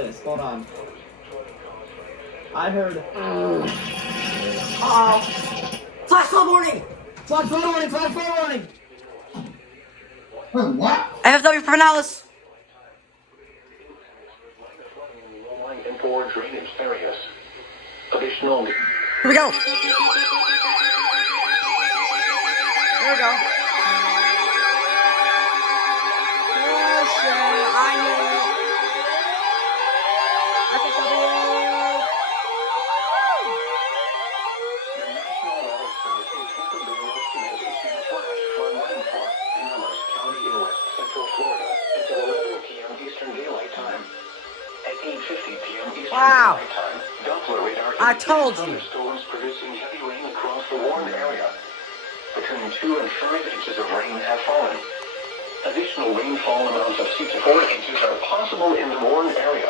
Hold on. I heard. Uh-oh. Flash flood warning! Flash flood warning! Flash flood warning! What? FFW for Pinellas. Indoor drainage areas. Additional. Here we go. There we go. Oh shit! I knew it. FFW. Pinellas County in West Central Florida until 11 p.m. Eastern Daylight Time. At 8:50 p.m. Eastern Wow. Daylight Time, Doppler radar I told you. thunderstorms producing heavy rain across the warned area. Between 2 and 5 inches of rain have fallen. Additional rainfall amounts of 2 to 4 inches are possible in the warned area.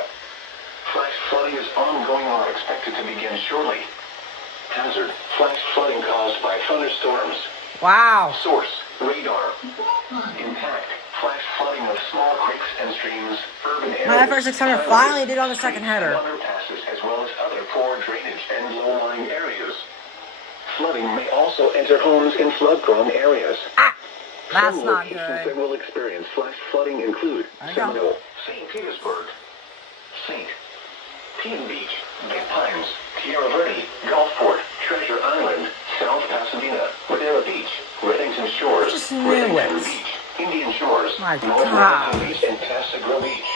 Flash flooding is ongoing or expected to begin shortly. Hazard: flash flooding caused by thunderstorms. Wow. Source: radar. Impact: flash flooding of small creeks and streams, urban areas. My FR600 finally did on the second header. Underpasses as well as other poor drainage and low-lying areas. Flooding may also enter homes in flood-prone areas. Ah, that's Some not locations good. that will experience flash flooding include There you go. Seminole, St. Petersburg, St. Pete Beach, Big Pines, Tierra Verde, Gulfport, Treasure Island, South Pasadena, Madera Beach, Reddington Shores, Just knew Reddington it. Beach, Indian Shores, My North God. Reddington Beach, and Tasegro Beach.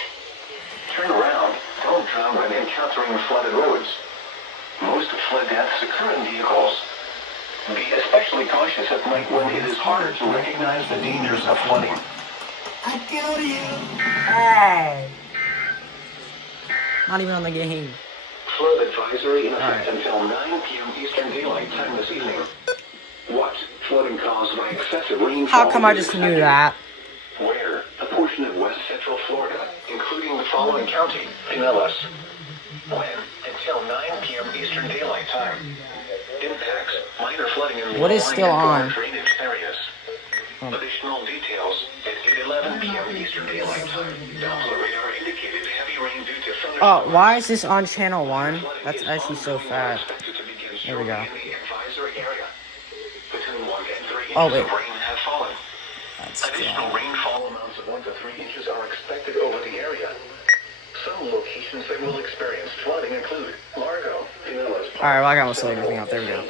Turn around. Don't drown when encountering flooded roads. Most flood deaths occur in vehicles. Be especially cautious at night when it is harder to recognize the dangers of flooding. I killed you! Hey. Not even on the game. Flood advisory in effect Alright. until 9 p.m. Eastern Daylight Time this evening. What? Flooding caused by excessive rainfall. How come I is just knew expected. that? Where? A portion of West Central Florida, including the following county: Pinellas. When? Until 9 p.m. Eastern Daylight Time. Impacts: minor flooding in What is low-lying still and poor on? drainage areas. Additional details at 8:11 p.m. Eastern Daylight Time. Doppler radar indicated heavy rain due to thunderstorms. Oh, why is this on channel 1? That's actually so fast. There we go. Oh, wait. That's Additional rainfall amounts of 1 to 3 inches are expected over the area. Some locations that will experience flooding include Largo, Pinellas. Alright, well, I got most of everything out. There we go.